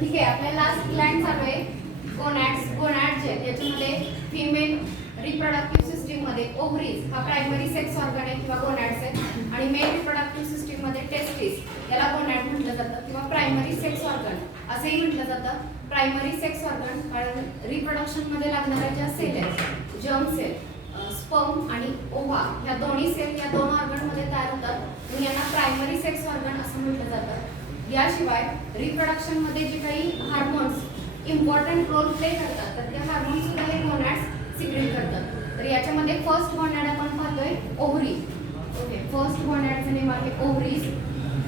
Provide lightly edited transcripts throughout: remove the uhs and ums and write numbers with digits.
ठीक आहे, आपल्या लास्ट ग्लँड चालू आहे गोनॅड्स. गोनॅड जे आहेत याच्यामध्ये फिमेल रिप्रोडक्टिव्ह सिस्टीम मध्ये ओव्हरीज हा प्रायमरी सेक्स ऑर्गन आहे किंवा गोनॅड्स आहे, आणि मेल रिप्रोडक्टिव्ह सिस्टीम मध्ये टेस्टिस याला गोनॅड म्हटलं जातं किंवा प्रायमरी सेक्स ऑर्गन असंही म्हटलं जातं. प्रायमरी सेक्स ऑर्गन कारण रिप्रोडक्शन मध्ये लागणाऱ्या ज्या सेल आहेत, जर्म सेल, स्पर्म आणि ओव्हा ह्या दोन्ही सेल या दोन ऑर्गन मध्ये तयार होतात, म्हणून यांना प्रायमरी सेक्स ऑर्गन असं म्हटलं जातं. याशिवाय रिप्रोडक्शन मध्ये जे काही हार्मोन्स इम्पॉर्टंट रोल प्ले करतात तर ते हार्मोन्स सुद्धा हे गोनॅड्स सिक्रेट करतात. तर याच्यामध्ये फर्स्ट गोनॅड आपण पाहतोय ओव्हरी. ओके, फर्स्ट गोनॅडचं नेम आहे ओव्हरीज.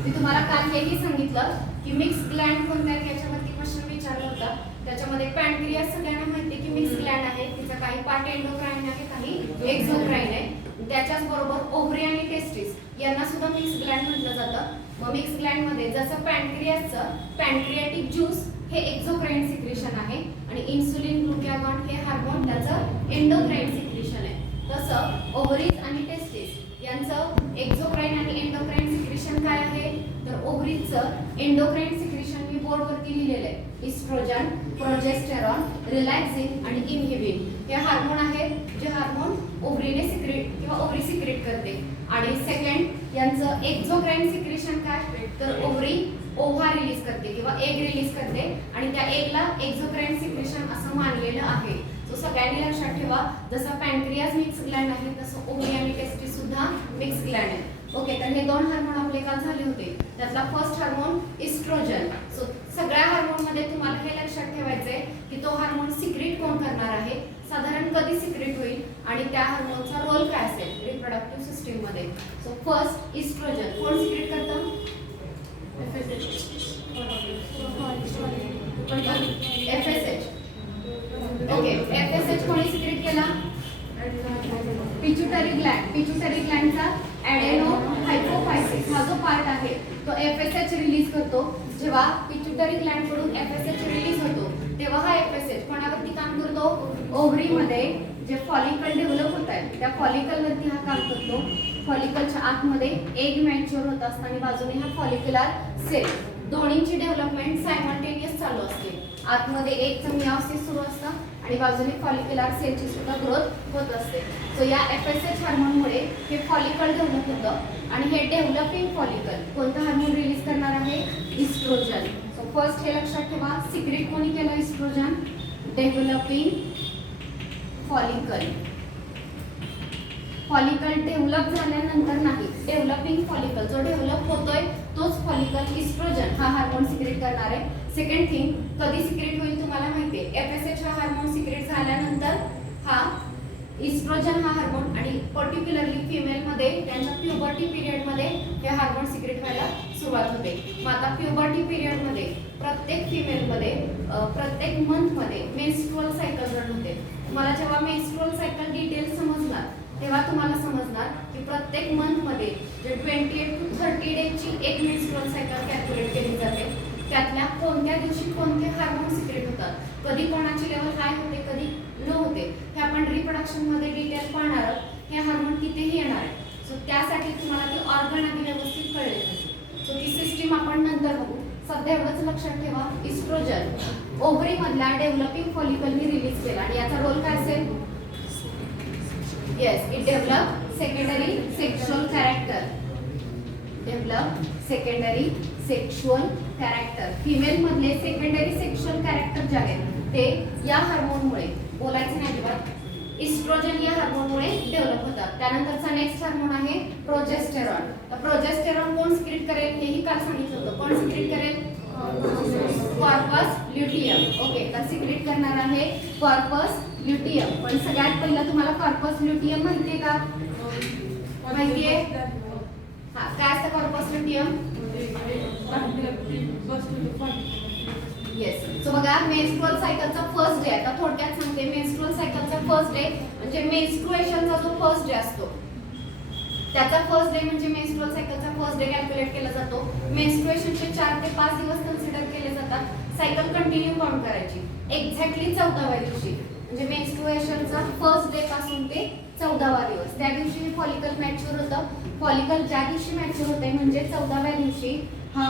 मी तुम्हाला काल हेही सांगितलं की मिक्स ग्लँड कोणत्या आहेत याच्यावरती क्वेश्चन विचारला होता. त्याच्यामध्ये पॅनक्रियास सगळ्यांना माहिती आहे की मिक्स ग्लँड आहे, तिचा काही पार्ट एंडोक्राइन आहे, काही एक्झोक्राइन आहे. त्याच्याच बरोबर ओव्हरी आणि टेस्टिस यांना सुद्धा मिक्स ग्लँड म्हटलं जातं. मग मिक्स ग्लँड मध्ये जसं पॅनक्रियासचं पॅनक्रियाटिक ज्यूस हे एक्झोक्राइन सिक्रेशन आहे आणि इन्सुलिन ग्लुकॅगॉन हे हार्मोन त्याचं एंडोक्राइन सिक्रेशन आहे, तसं ओव्हरीज आणि टेस्टिस यांचं एक्झोक्राइन आणि एंडोक्राइन सिक्रेशन काय आहे तर ओव्हरीजचं एंडोक्राइन सिक्रेशन मी बोर्डवरती लिहिलेलं आहे. इस्ट्रोजन, प्रोजेस्टेरॉन, रिलॅक्सिन आणि इनहिबिन हे हार्मोन आहेत जे हार्मोन ओव्हरीने सिक्रेट किंवा ओव्हरी सिक्रेट करते. आणि सेकंड यांचं एक्झोक्राइन सिक्रेशन काय तर ओव्हरी ओव्हा रिलीज करते किंवा एग रिलीज करते आणि त्या एगला एक्झोक्राइन सिक्रेशन असं मानलेलं आहे. सो सगळ्यांनी लक्षात ठेवा, जसं पॅनक्रियास मिक्स ग्लँड आहे तसं ओव्हरी आणि टेस्टिस सुद्धा मिक्स ग्लँड आहे. ओके, तर हे दोन हार्मोन आपले काल झाले होते. त्यातला फर्स्ट हार्मोन इस्ट्रोजन. सो सगळ्या हार्मोन मध्ये तुम्हाला हे लक्षात ठेवायचंय की तो हार्मोन सिक्रेट कोण करणार आहे, साधारण कधी सिक्रेट होईल आणि त्या हार्मोनचा रोल काय असेल रिप्रोडक्टिव्ह सिस्टीम मध्ये. सो फर्स्ट इस्ट्रोजन कोण सिक्रेट करतं, FSH. ओके, FSH कोणी सिक्रेट केला, पिट्युटरी ग्लँड. पिट्युटरी ग्लँडचा ॲडेनो हायपोफायसिस हा जो पार्ट आहे तो FSH रिलीज करतो. जेव्हा पिट्युटरी ग्लँड कडून FSH रिलीज होतो तेव्हा हा FSH कोणावरती काम करतो, ओव्हरी मध्ये जे फॉलिकल डेव्हलप होत आहे त्या फॉलिकल वरती हा काम करतो. फॉलिकलच्या आतमध्ये एग मॅच्युअर होत असताना बाजूने हा फॉलिक्युलर सेल, दोन्हींची डेव्हलपमेंट सायमल्टेनियस चालू असते. आतमध्ये एगचं मिओसिस सुरू असतं आणि बाजूने फॉलिक्युलर सेलची सुद्धा ग्रोथ होत असते. सो या FSH हार्मोनमुळे हे फॉलिकल डेव्हलप होतं आणि हे डेव्हलपिंग फॉलिकल कोणतं हार्मोन रिलीज करणार आहे, इस्ट्रोजन. सो फर्स्ट हे लक्षात ठेवा, सिक्रेट कोणी केलं oestrogen, developing follicle. Follicle develop झाल्यानंतर नाही, डेव्हलपिंग फॉलिकल जो डेव्हलप होतोय तोच फॉलिकल इस्ट्रोजन हा हार्मोन सिक्रेट करणार आहे. सेकंड थिंग, कधी सिक्रेट होईल तुम्हाला माहिती आहे, FSH हा हार्मोन सिक्रेट झाल्यानंतर हा इस्ट्रोजन हा हार्मोन आणि पर्टिक्युलरली फिमेल मध्ये त्यांच्या प्युबर्टी पिरियड मध्ये हे हार्मोन सिक्रेट व्हायला सुरुवात होते. मग आता प्युबर्टी पिरियड मध्ये प्रत्येक फिमेल मध्ये प्रत्येक मंथ मध्ये मेन्स्ट्रुअल सायकल रन होते. तुम्हाला जेव्हा मेन्स्ट्रुअल सायकल डिटेल समजणार तेव्हा तुम्हाला समजणार की प्रत्येक मंथ मध्ये जे 28 to 30 डेजची एक मेन्स्ट्रुअल सायकल कॅल्क्युलेट केली जाते. त्यातल्या कोणत्या दिवशी कोणते हार्मोन सिक्रेट होतात, कधी कोणाची लेवल हाय होते कधी लो होते, हे आपण रिप्रोडक्शन मध्ये डिटेल पाहणार आहोत. हे हार्मोन कितीही येणार आहे. सो त्यासाठी तुम्हाला ते ऑर्गन आधी व्यवस्थित कळले पाहिजे. सो ती सिस्टीम आपण नंतर बघू. सध्या एवढंच लक्षात ठेवा, इस्ट्रोजन ओव्हरी मधल्या डेव्हलपिंग फॉलिकलनी रिलीज केला आणि याचा रोल काय असेल, yes, it develop secondary sexual character. Develop secondary sexual character. Female मधले सेकंडरी सेक्शुअल कॅरेक्टर जे आहेत ते या हार्मोनमुळे, बोलायचं नाही अजिबात, इस्ट्रोजन या हार्मोनमुळे डेव्हलप होतात. त्यानंतरचा नेक्स्ट हार्मोन आहे प्रोजेस्टेरॉन. तर प्रोजेस्टेरॉन कोण सिक्रेट करेल हेही काल सांगितलं होतं. कोण सिक्रेट करेल, कॉर्पस ल्युटियम. ओके, तर सिक्रेट करणार आहे कॉर्पस ल्युटियम. पण सगळ्यात पहिलं तुम्हाला कॉर्पस ल्युटियम माहितीये का, माहितीये, हा काय असतं कॉर्पस ल्युटियम, येस. सो बघा, मेन्स्ट्रुअल सायकलचा फर्स्ट डे, आता थोडक्यात सांगते, मेन्स्ट्रुअल सायकलचा फर्स्ट डे म्हणजे मेन्स्ट्रुएशनचा जो फर्स्ट डे असतो त्याचा फर्स्ट डे म्हणजे मेन्स्ट्रुअल सायकलचा फर्स्ट डे कॅल्क्युलेट केला जातो. मेन्स्ट्रुएशनचे 4 ते 5 दिवस कन्सिडर केले जातात. सायकल कंटिन्यू काउंट करायची. एक्झॅक्टली 14व्या दिवशी म्हणजे मेन्स्ट्रुएशनचा फर्स्ट डे पासून ते 14वा दिवस, त्या दिवशी हे फॉलिकल मॅच्युअर होतं. फॉलिकल ज्या दिवशी मॅच्युअर होते म्हणजे 14व्या दिवशी हा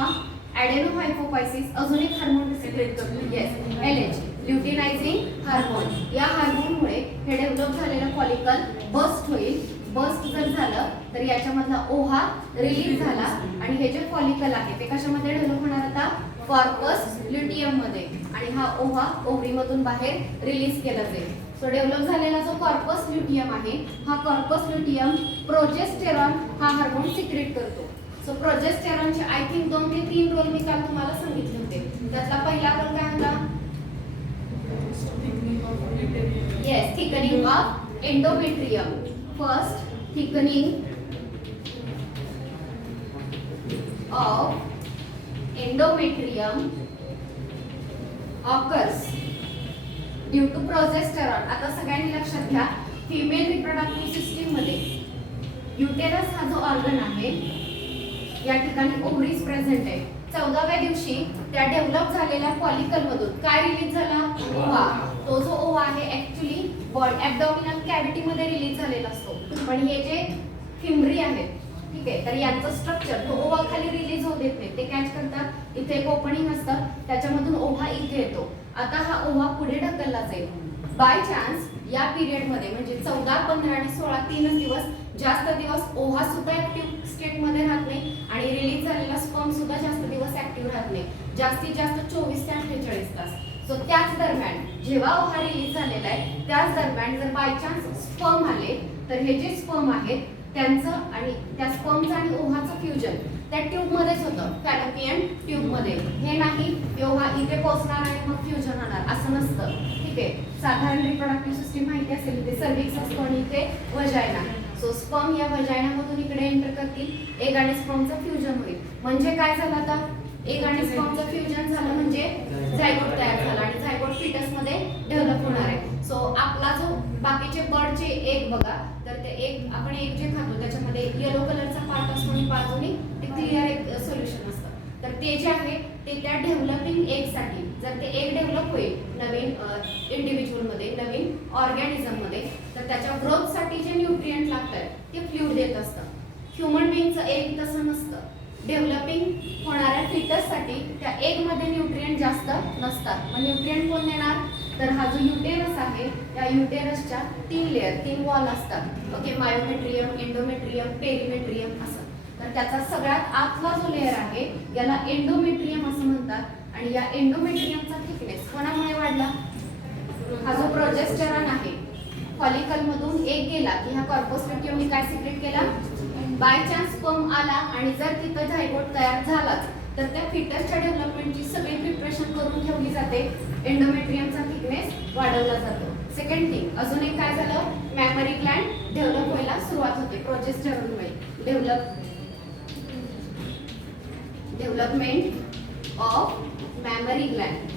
ॲडेनोहायपोफायसिस अजून एक हार्मोन सिक्रेट करतो. Yes, LH, luteinising hormone. या हार्मोनमुळे हे डेव्हलप झालेलं फॉलिकल बस्ट होईल. बस्ट जर झालं तर याच्यामधला ओव्हा रिलीज झाला आणि हे जे फॉलिकल आहे ते कशामध्ये डेव्हलप होणार आता? कॉर्पस ल्युटियम मध्ये. आणि हा ओव्हा ओव्हरीमधून बाहेर रिलीज केला जाईल. सो डेव्हलप झालेला जो कॉर्पस ल्युटियम आहे, हा कॉर्पस ल्युटियम प्रोजेस्टेरॉन हा हार्मोन सिक्रेट करतो. सो प्रोजेस्टेरॉनचे आय थिंक 2 ते 3 रोल मी काल तुम्हाला सांगितले होते. त्यातला पहिला रोल काय होता? Yes, thickening of endometrium. First, thickening of endometrium occurs due to progesterone. आता सगळ्यांनी लक्षात घ्या, फिमेल रिप्रोडक्टिव्ह सिस्टीम मध्ये युटेरस हा जो ऑर्गन आहे या ठिकाणी ओव्हरीज प्रेझेंट आहे. 14व्या दिवशी त्या डेव्हलप झालेल्या फॉलिकल मधून काय रिलीज झाला? ओव्हा. तो जो ओव्हा आहे ऍक्च्युली ॲब्डॉमिनल कॅव्हिटी मध्ये रिलीज झालेला असतो. पण हे जे फिमरी आहेत, ठीक आहे, तर यांचं स्ट्रक्चर तो ओव्हा खाली रिलीज होत देत नाही. ते कॅच करतात, इथे एक ओपनिंग असतं, त्याच्यामधून ओव्हा इथे येतो. आता हा ओव्हा पुढे ढकलला जाईल. बाय चान्स या पिरियड मध्ये म्हणजे 14, 15 आणि 16 तीनच दिवस, जास्त दिवस ओव्हा सुद्धा ऍक्टिव्ह स्टेट मध्ये राहत नाही आणि रिलीज झालेला स्पर्म सुद्धा जास्त दिवस ऍक्टिव्ह राहत नाही. जास्तीत जास्त 24 ते 48 तास. सो त्याच दरम्यान जेव्हा ओव्हा रिलीज झालेला आहे त्याच दरम्यान जर बाय चान्स स्पर्म आले तर हे जे स्पर्म आहेत त्यांचं आणि त्या स्पर्मचं आणि ओव्हाचं फ्युजन त्या ट्यूब मध्येच होतं, फॅलोपियन ट्यूब मध्ये. हे नाही ओव्हा इथे पोहोचणार आणि मग फ्युजन होणार असं नसतं. ठीक आहे, साधारण रिप्रोडक्टिव्ह सिस्टीम माहिती असेल, इथे सर्व्हिक्स असतो आणि इथे वजायना. सो स्पर्म या वजायनामधून इकडे एंटर करतील, एग आणि स्पर्मचं फ्युजन होईल. म्हणजे काय झालं आता? एग आणि स्पर्मचं फ्युजन झालं म्हणजे झायगोट तयार झाला आणि झायगोट फिटस मध्ये डेव्हलप होणार आहे. सो आपला जो बाकीचे बर्डचे एग बघा, तर ते एग आपण एग जे खातो त्याच्यामध्ये येलो कलरचा पार्ट असतो आणि बाजूने ते क्लिअर एक सोल्युशन असतं. तर ते जे आहे ते त्या डेव्हलपिंग एग साठी, जर ते एग डेव्हलप होईल नवीन इंडिव्हिज्युअल मध्ये, नवीन ऑर्गॅनिझम मध्ये, तर त्याच्या ग्रोथ साठी जे न्यूट्रिएंट लागतात ते फ्लूइड देत असतं. ह्युमन बिंगचं एग तसं नसतं. डेव्हलपिंग होणाऱ्या फिटस साठी त्या एग मध्ये न्यूट्रिएंट जास्त नसतात. मग न्यूट्रिएंट कोण देणार? तर हा जो युटेरस आहे त्या युटेरसच्या 3 लेअर, 3 वॉल असतात. ओके, मायोमेट्रियम, एंडोमेट्रियम, पेरिमेट्रियम असं. तर त्याचा सगळ्यात आतला जो लेअर आहे याला एंडोमेट्रियम असं म्हणतात. आणि या एंडोमेट्रियमचा थिकनेस कोणामुळे वाढला? हा जो प्रोजेस्टेरॉन आहे फॉलिकल मधून एक गेला की ह्या कॉर्पस ल्युटियमने काय सिक्रेट केला? बाय चान्स स्पर्म आला आणि जर तिथं झायगोट तयार झालाच तर त्या फिटसच्या डेव्हलपमेंटची सगळी प्रिपरेशन करून ठेवली जाते. एंडोमेट्रियमचा थिकनेस वाढवला जातो. सेकंड थिंग, अजून एक काय झालं? मॅमरी ग्लँड डेव्हलप व्हायला सुरुवात होते प्रोजेस्टेरॉनमुळे. Development of mammary gland.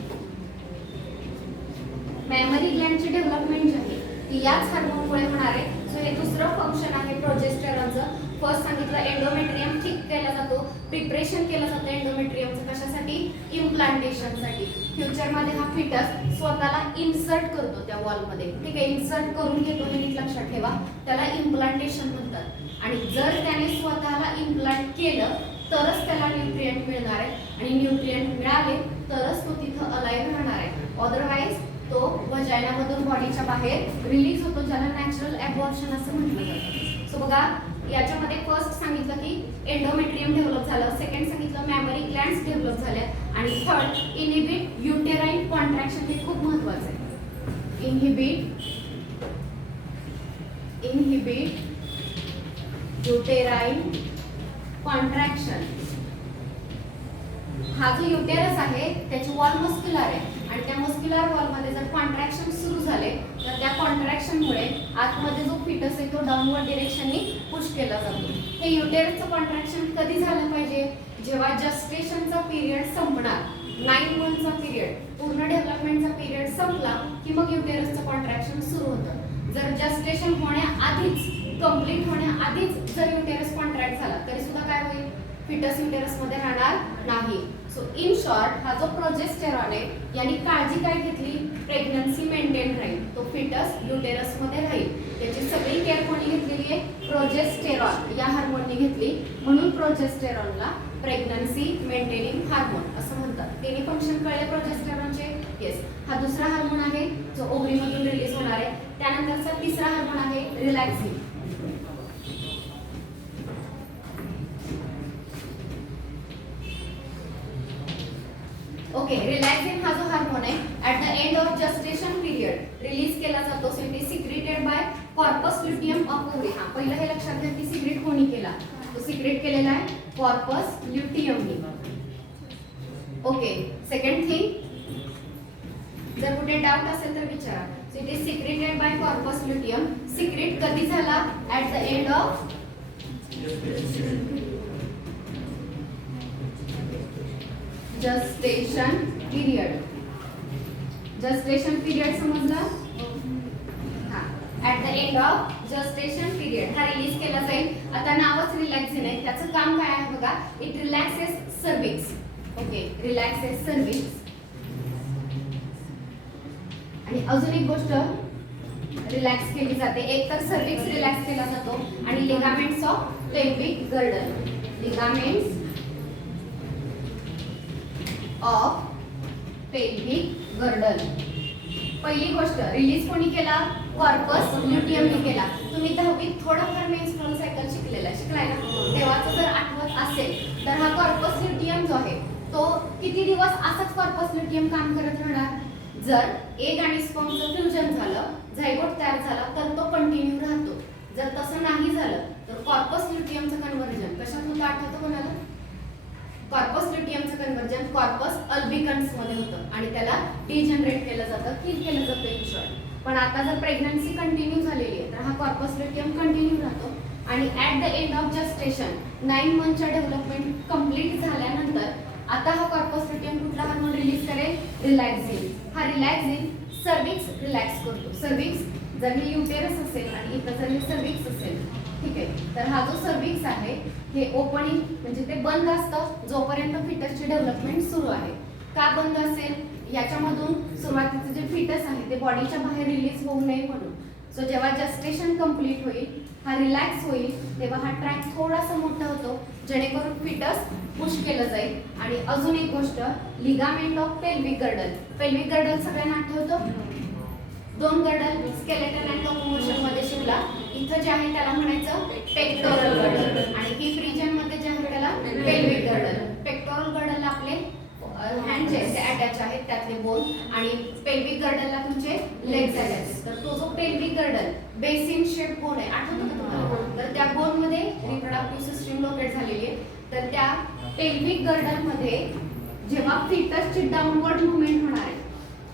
Mammary ग्लँडची डेव्हलपमेंट जी आहे ती याच हार्मोनमुळे होणार आहे. सो हे दुसरं फंक्शन आहे प्रोजेस्टेरॉनचं. फर्स्ट सांगितलं एंडोमेट्रियम थिक केला जातो, प्रिपरेशन केलं जातं एंडोमेट्रियमचं कशासाठी? इम्प्लांटेशनसाठी. फ्युचरमध्ये हा फिटस स्वतःला इन्सर्ट करतो त्या वॉलमध्ये. ठीक आहे, इन्सर्ट करून घेतो हे नीट लक्षात ठेवा, त्याला इम्प्लांटेशन म्हणतात. आणि जर त्याने स्वतःला इम्प्लांट केलं तरच त्याला न्यूट्रिएंट मिळणार आहे आणि न्यूट्रिएंट मिळाले तरच तो तिथं अलाइव्ह राहणार आहे. अदरवाईज तो वजायनामधून बॉडीच्या बाहेर रिलीज होतो, ज्याला नॅचरल ॲबॉर्शन असं म्हटलं जातं. सो बघा, याच्यामध्ये फर्स्ट सांगितलं की एंडोमेट्रियम डेव्हलप झालं, सेकंड सांगितलं मॅमरी ग्लँड्स डेव्हलप झाल्या आणि थर्ड इनहिबिट युटेराइन कॉन्ट्रॅक्शन. हे खूप महत्त्वाचं आहे. Inhibit uterine contraction. हा जो युटेरस आहे त्याची वॉल मस्क्युलर आहे आणि त्या मस्क्युलर वॉलमध्ये जर कॉन्ट्रॅक्शन सुरू झाले तर त्या कॉन्ट्रॅक्शनमुळे आतमध्ये जो फिटस आहे तो डाऊनवर्ड डिरेक्शननी पुश केला जातो. हे युटेरसचं कॉन्ट्रॅक्शन कधी झालं पाहिजे? जेव्हा जस्टेशनचा पिरियड संपणार, 9 मंथचा पिरियड, पूर्ण डेव्हलपमेंटचा पिरियड संपला की मग युटेरसचं कॉन्ट्रॅक्शन सुरू होतं. जर जस्टेशन होण्याआधीच, कंप्लीट होण्याआधीच जर युटेरस कॉन्ट्रॅक्ट झाला तरी सुद्धा काय होईल? फिटस युटेरसमध्ये राहणार नाही. सो इन शॉर्ट, हा जो प्रोजेस्टेरॉन आहे यांनी काळजी काय घेतली? प्रेग्नन्सी मेंटेन राहील, तो फिटस युटेरसमध्ये राहील. त्याची सगळी केअर कोणी घेतलेली आहे? प्रोजेस्टेरॉन या हार्मोनने घेतली. म्हणून प्रोजेस्टेरॉनला प्रेग्नन्सी मेंटेनिंग हार्मोन असं म्हणतात. तिन्ही फंक्शन कळले प्रोजेस्टेरॉनचे. येस, हा दुसरा हार्मोन आहे जो ओव्हरीमधून रिलीज होणार आहे. त्यानंतरचा तिसरा हार्मोन आहे रिलॅक्सिन. ओके, रिलॅक्सिन हा जो हार्मोन आहे at the end of gestation period release केला जातो. So it is secreted by corpus luteum of ovary. हा पहिलं हे लक्षात घ्या की सिक्रेट कोणी केला, तो सिक्रेट केलेला आहे कॉर्पस ल्युटियमनी. ओके, सेकंड थिंग, जर कुठे डाऊट असेल तर विचारा. So it is secreted by corpus luteum. Secrete कधी झाला? At the end of gestation period. Gestation period समजला? हा, at the end of gestation period हा रिलीज केला जाईल. आता नावच रिलॅक्सिन आहे, त्याचं काम काय आहे बघा. It relaxes cervix. Okay, relaxes cervix. आणि अजून एक गोष्ट रिलॅक्स केली जाते, एक तर सर्विक्स रिलॅक्स केला जातो आणि ligaments of pelvic girdle. Ligaments of pelvic girdle. पहिली गोष्ट रिलीज कोणी केला? कॉर्पस ल्युटियमने केला. तुम्ही 10वीत थोडंफार मेन्स्ट्रुअल सायकल शिकलाय ना, तेव्हाचं जर आठवत असेल तर हा कॉर्पस ल्युटियम जो आहे तो किती दिवस असंच कॉर्पस ल्युटियम काम करत राहणार? जर एग आणि स्पर्मचं फ्युजन झालं, झायगोट तयार झाला तर तो कंटिन्यू राहतो. जर तसं नाही झालं तर कॉर्पस ल्युटियमचं कन्व्हर्जन कशात होतं आठवतं कोणाला? कॉर्पस ल्युटियमचं कन्व्हर्जन कॉर्पस अल्बिकन्स मध्ये होतं आणि त्याला डिजनरेट केलं जातं, किल केलं जातं इन शॉर्ट. पण आता जर प्रेग्नन्सी कंटिन्यू झालेली आहे तर हा कॉर्पस ल्युटियम कंटिन्यू राहतो आणि at the end of gestation 9 मंथच्या डेव्हलपमेंट कंप्लीट झाल्यानंतर आता हा कॉर्पस ल्युटियम कुठला हार्मोन रिलीज करेल? रिलॅक्सिन. हा रिलॅक्सिन सर्विक्स रिलॅक्स करतो. सर्विक्स जर हे युटेरस असेल आणि इथं जर हे सर्विक्स असेल, ठीक आहे, तर हा जो सर्विक्स आहे हे ओपनिंग म्हणजे ते बंद असतं जोपर्यंत फिटसची डेव्हलपमेंट सुरू आहे. का बंद असेल? याच्यामधून सुरुवातीचे जे फिटस आहे ते बॉडीच्या बाहेर रिलीज होऊ नये म्हणून. सो जेव्हा जस्टेशन कंप्लीट होईल, हा रिलॅक्स होईल, तेव्हा हा ट्रॅक थोडासा मोठा होतो जेणेकरून फिटस पुश केलं जाईल. आणि अजून एक गोष्ट, ligament of pelvic girdle. Pelvic girdle सगळ्यांना आठवतं? 2 गर्डल स्केलेटल अँड लोकोमोशन मध्ये शिकला. इथं जे आहे त्याला म्हणायचं पेक्टोरल गर्डल आणि हिप रिजन मध्ये जे आहे त्याला पेल्विक गर्डल. पेक्टोरल गर्डलला आपले हँड जे अटॅच आहेत त्यातले बोन आणि पेल्विक गर्डलला तुमचे लेग्स अटॅच. तर तो जो pelvic girdle basin shape bone आहे, आठवतं का तुम्हाला? तर त्या बोन मध्ये रिप्रोडक्टिव्ह सिस्टीम लोकेट झालेली आहे. तर त्या पेल्विक गर्डल मध्ये जेव्हा फिटसची डाऊनवर्ड मुवमेंट होणार आहे,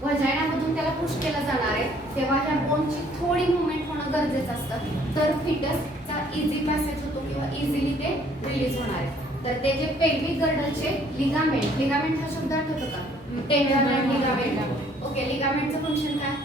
वजायनामधून त्याला पुश केलं जाणार आहे, तेव्हा ह्या बोनची थोडी मुवमेंट होणं गरजेचं असतं. तर फिटसचा इझी पॅसेज होतो किंवा इझिली ते रिलीज होणार आहे. तर ते जे पेल्विक गर्डलचे लिगामेंट, लिगामेंट हा शब्द आठवतो का? टेंडरमेंट लिगामेंट. ओके, लिगामेंटचं फंक्शन काय?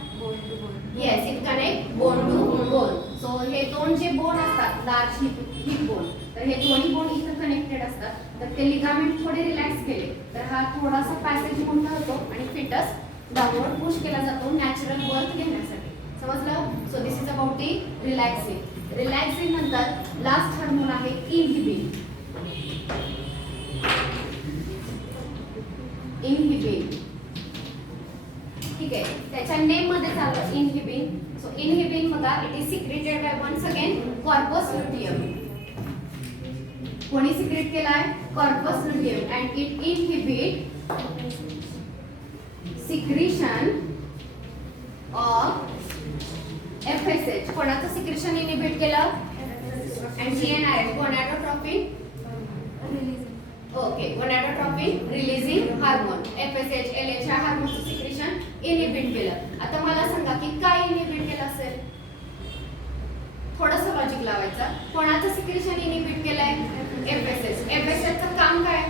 Yes, it connect bone to bone. So हे 2 जे बोन असतात, लार्ज हिप बोन, तर हे दोन्ही बोन इथं कनेक्टेड असतात. तर ते लिगामेंट थोडे रिलॅक्स केले तर हा थोडासा पॅसेज मोठा होतो आणि फिटस डाऊनवर्ड पुश केला जातो नॅचरल बर्थ घेण्यासाठी. समजलं? So this is about the relaxin. Relaxin नंतर लास्ट हार्मोन आहे इनहिबिन. इनहिबिन, ठीक आहे, त्याच्या नेम मध्ये चालतं इनहिबिन. सो इनहिबिन बघा, it is secreted by once again corpus luteum. कोणी सिक्रेट केलाय? Corpus luteum. And it inhibit secretion of FSH. कोणाचं सिक्रिशन इनहिबिट केलं? And GnRH gonadotropin. Okay, gonadotropin releasing hormone FSH LH ह्या हार्मोनचं secretion inhibit केलं. आता मला सांगा की काय इनहिबिट केलं असेल? थोडंसं लॉजिक लावायचं. कोणाचं सिक्रिशन इनहिबिट केलंय? FSH. FSH चं काम काय?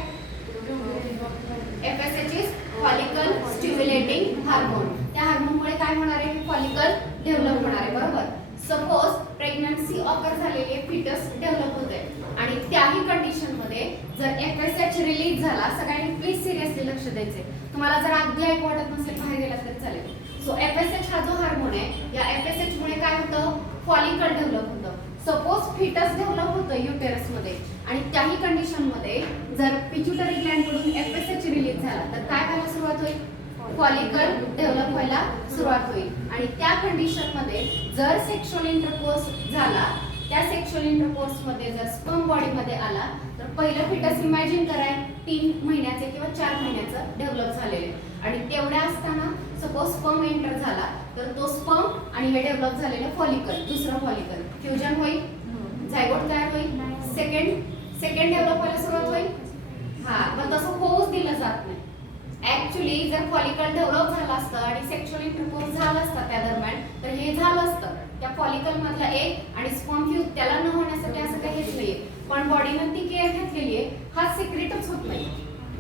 FSH is follicle stimulating hormone. त्या हार्मोनमुळे काय होणार आहे? फॉलिकल डेव्हलप होणार आहे, बरोबर? सपोज प्रेग्नन्सी ऑकर झालेली आहे, फिटस डेव्हलप होत आहे आणि त्याही कंडिशन मध्ये जर FSH रिलीज झाला, सगळ्यांनी प्लीज सिरियसली लक्ष द्यायचे. तुम्हाला जर अगदी ऐकू वाटत नसेल बाहेर गेला तरी चालेल. सो FSH हा जो हार्मोन आहे, या FSH मुळे काय होतं? फॉलिकल डेव्हलप होतं. सपोज फिटस डेव्हलप होतं युटेरस मध्ये आणि त्याही कंडिशन मध्ये जर पिट्युटरी ग्लॅन्ड कडून एफएसएच रिलीज झाला तर काय व्हायला सुरुवात होईल? फॉलिकल डेव्हलप व्हायला सुरुवात होईल. आणि त्या कंडिशन मध्ये जर सेक्शुअल इंटरकोर्स झाला, त्या सेक्शुअल इंटरकोर्स मध्ये जर स्पर्म बॉडी मध्ये आला तर पहिलं फिटस इमॅजिन कराय 3 महिन्याचे किंवा 4 महिन्याचं डेव्हलप झालेले आणि तेवढ्या असताना सपोज स्पर्म एंटर झाला तर तो स्पर्म आणि हे डेव्हलप झालेलं फॉलिकल, दुसरं फॉलिकल फ्युजन होईल, झायगोट तयार होईल, सेकंड डेव्हलप व्हायला सुरुवात होईल. पण तसं होऊच दिलं जात नाही. ऍक्च्युली जर फॉलिकल डेव्हलप झाला असतं आणि सेक्शुअल इंटरकोर्स झाला असता त्या दरम्यान तर हे झालं असतं. त्या फॉलिकल मधला एक आणि स्पर्म फ्यूज त्याला न होण्यासाठी असं काही हेच नाहीये. पण बॉडीनं ती केअर घेतलेली आहे, हा सिक्रेटच होत नाही.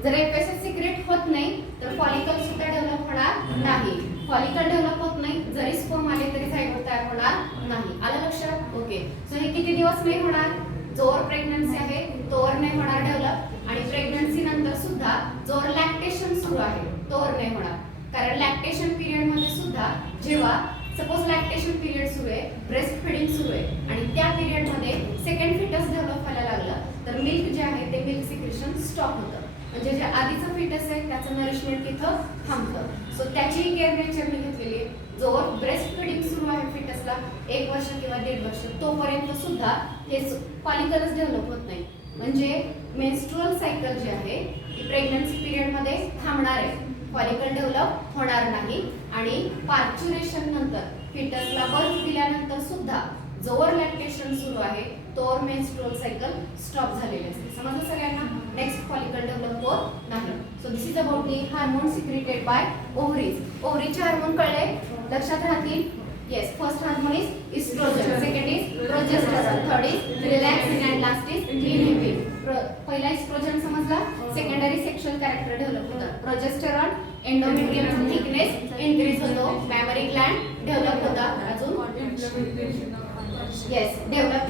जर एफएसएच सिक्रेट होत नाही तर फॉलिकल सुद्धा डेव्हलप होणार नाही. फॉलिकल डेव्हलप होत नाही जरी स्पर्म आले तरी झायगोट तयार होणार नाही. आलं लक्षात? ओके. सो हे किती दिवस नाही होणार? जोवर प्रेग्नन्सी आहे तोवर नाही होणार डेव्हलप आणि प्रेग्नन्सी नंतर सुद्धा जोवर लॅक्टेशन सुरू आहे तोवर नाही होणार. कारण लॅक्टेशन पिरियड मध्ये सुद्धा जेव्हा सपोज लॅक्टेशन पिरियड सुरू आहे, ब्रेस्ट फिडिंग सुरू आहे आणि त्या पिरियड मध्ये सेकंड फिटस डेव्हलप व्हायला लागलं तर मिल्क जे आहे ते मिल्क सिक्रेशन स्टॉप होतं. म्हणजे जे आधीचं फिटस आहे त्याचं नरिशमेंट तिथं थांबतं. सो त्याचीही केअर नेचरने घेतलेली आहे. जोवर ब्रेस्ट फिडिंग सुरू आहे फिटसला 1 वर्ष किंवा 1.5 वर्ष तोपर्यंत सुद्धा हे फॉलिकलच डेव्हलप होत नाही. म्हणजे मेन्स्ट्रुअल सायकल जे आहे ती प्रेग्नन्सी पिरियड मध्ये थांबणार आहे, फॉलिकल डेव्हलप होणार नाही. आणि पार्च्युरेशन नंतर फिटसला बर्थ दिल्यानंतर सुद्धा जोवर लॅक्टेशन सुरू आहे तोवर मेन्स्ट्रुअल सायकल स्टॉप झालेली असते. समजलं सगळ्यांना? नेक्स्ट फॉलिकल डेव्हलप होत नाही. So this is about the hormone secreted by ovaries. ओव्हरीचे हार्मोन कळले? लक्षात राहतील? Yes. First hormone is estrogen, second is progesterone, third is relaxin and last is inhibit. पहिला इस्ट्रोजन समजला, सेकंडरी सेक्शुअल कॅरेक्टर डेव्हलप होतात. Progesterone एंडोमेट्रियमचा thickness increase होतो, mammary gland develop होतात. अजून येस डेव्हलप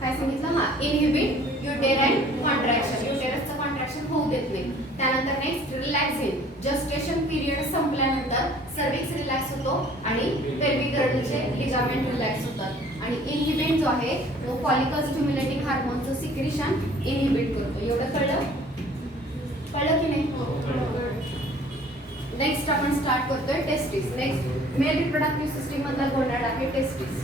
काय सांगितलं? इनहिबिट युटेराइन कॉन्ट्रॅक्शन, युटेरसचं कॉन्ट्रॅक्शन होऊ देत नाही. त्यानंतर नेक्स्ट रिलॅक्सिन, जस्टेशन पिरियड संपल्यानंतर सर्विक्स रिलॅक्स होतो आणि पेल्विक गर्डलचे लिगामेंट रिलॅक्स होतात. आणि इनहिबिट जो आहे तो फॉलिकल स्टिम्युलेटिंग हार्मोनचं सिक्रेशन इनहिबिट करतो. एवढं कळलं की नाही? नेक्स्ट आपण स्टार्ट करतोय testis. Next male reproductive system मधला गोनाड आहे टेस्टिस.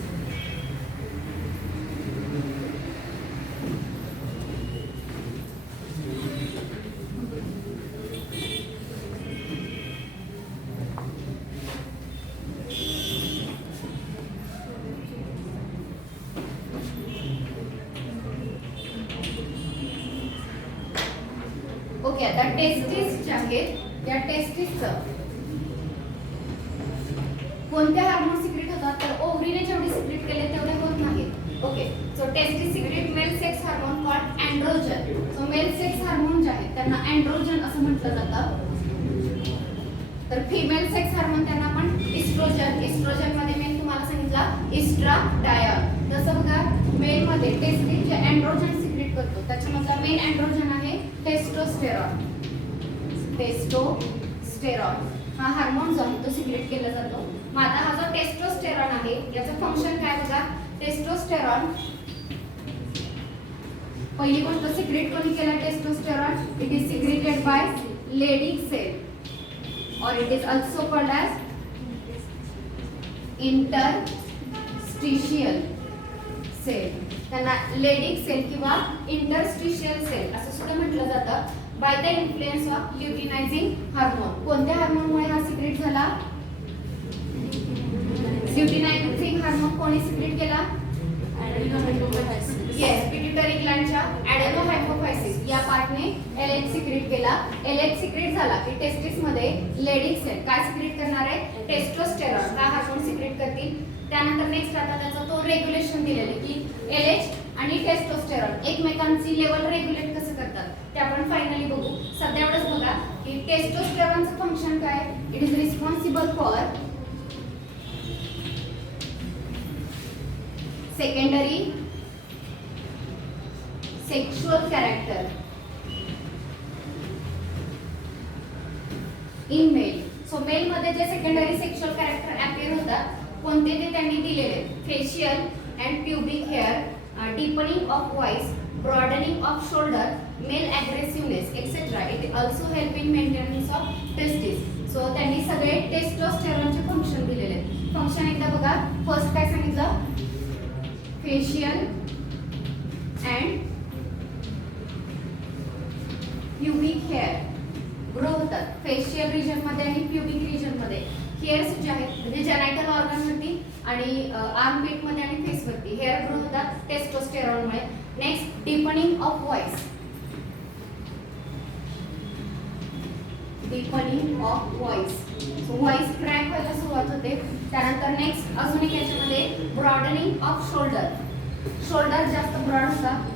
ओके, आता टेस्टिस जे आहेत या टेस्टिसचं कोणते हार्मोन सिक्रेट होतात तर ओव्हरीने जेवढे सिक्रेट केले तेवढे होत नाहीत. Okay. So testis secrete male sex hormone called androgen. So male sex hormone जे आहेत त्यांना एंड्रोजन असं म्हटलं जातं. तर फिमेल सेक्स हार्मोन त्यांना आपण इस्ट्रोजन. इस्ट्रोजन मध्ये मी तुम्हाला सांगितलं इस्ट्राडायल. तसं बघा मेल मध्ये टेस्टिस जे एंड्रोजन सिक्रेट करतो त्याच्यामधला मेन एंड्रोजन आहे टेस्टोस्टेरॉन. टेस्टोस्टेरॉन हा हार्मोन जो आहे तो सिक्रेट केला जातो. मग आता हा जो टेस्टोस्टेरॉन आहे याचं फंक्शन काय बघा? टेस्टोस्टेरॉन पहिली गोष्ट सिक्रेट कोणी केला? Testosterone. It is secreted by Leydig cell और it is also called as interstitial cell. त्यांना लेडिक सेल किंवा इंटरस्टिशियल सेल असं सुद्धा म्हटलं जातं. By the influence of luteinizing hormone. कोणत्या हार्मोनमुळे हा सिक्रेट झाला? ल्युटिनायझिंग हार्मोन कोणी सिक्रेट केला? येस, पिट्युटरी ग्लॅन्डच्या ॲडेनोहायपोफायसिस या पार्टने एलएच सिक्रेट केला. एलएच सिक्रेट झाला की टेस्टिस मध्ये लेडिक सेल काय सिक्रेट करणार आहे? टेस्टोस्टेरॉन हा हार्मोन सिक्रेट करतील. त्यानंतर नेक्स्ट आता त्याचा तो रेग्युलेशन दिलेले की एलएच आणि टेस्टोस्टेरॉन एकमेकांची लेवल रेग्युलेट कसं करतात ते आपण फायनली बघू. सध्या एवढंच बघा की टेस्टोस्टेरॉनचं फंक्शन काय? It is responsible for secondary sexual character in male. So male मध्ये जे सेकंडरी सेक्शुअल कॅरेक्टर अपियर होतात कोणते ते त्यांनी दिलेले facial and pubic hair deepening of voice, broadening of shoulder, male aggressiveness, etc. It also help in maintenance of testes. So त्यांनी सगळे टेस्टोस्टेरॉनचे function दिलेले आहेत. फंक्शन एकदा बघा. फर्स्ट काय सांगितलं? Facial and pubic hair grow होतात फेशियल रिजन मध्ये आणि प्युबिक रिजन मध्ये. हेअर्स जे आहेत म्हणजे जेनायटल ऑर्गन वरती आणि आर्म बीट मध्ये आणि फेस वरती हेअर ग्रो होतात टेस्टोस्टेरॉन मुळे. Next deepening of voice, deepening of voice. So voice crack व्हायला सुरुवात होते. त्यानंतर नेक्स्ट अजून एक याच्यामध्ये ब्रॉडनिंग ऑफ शोल्डर, शोल्डर जास्त ब्रॉड होतात.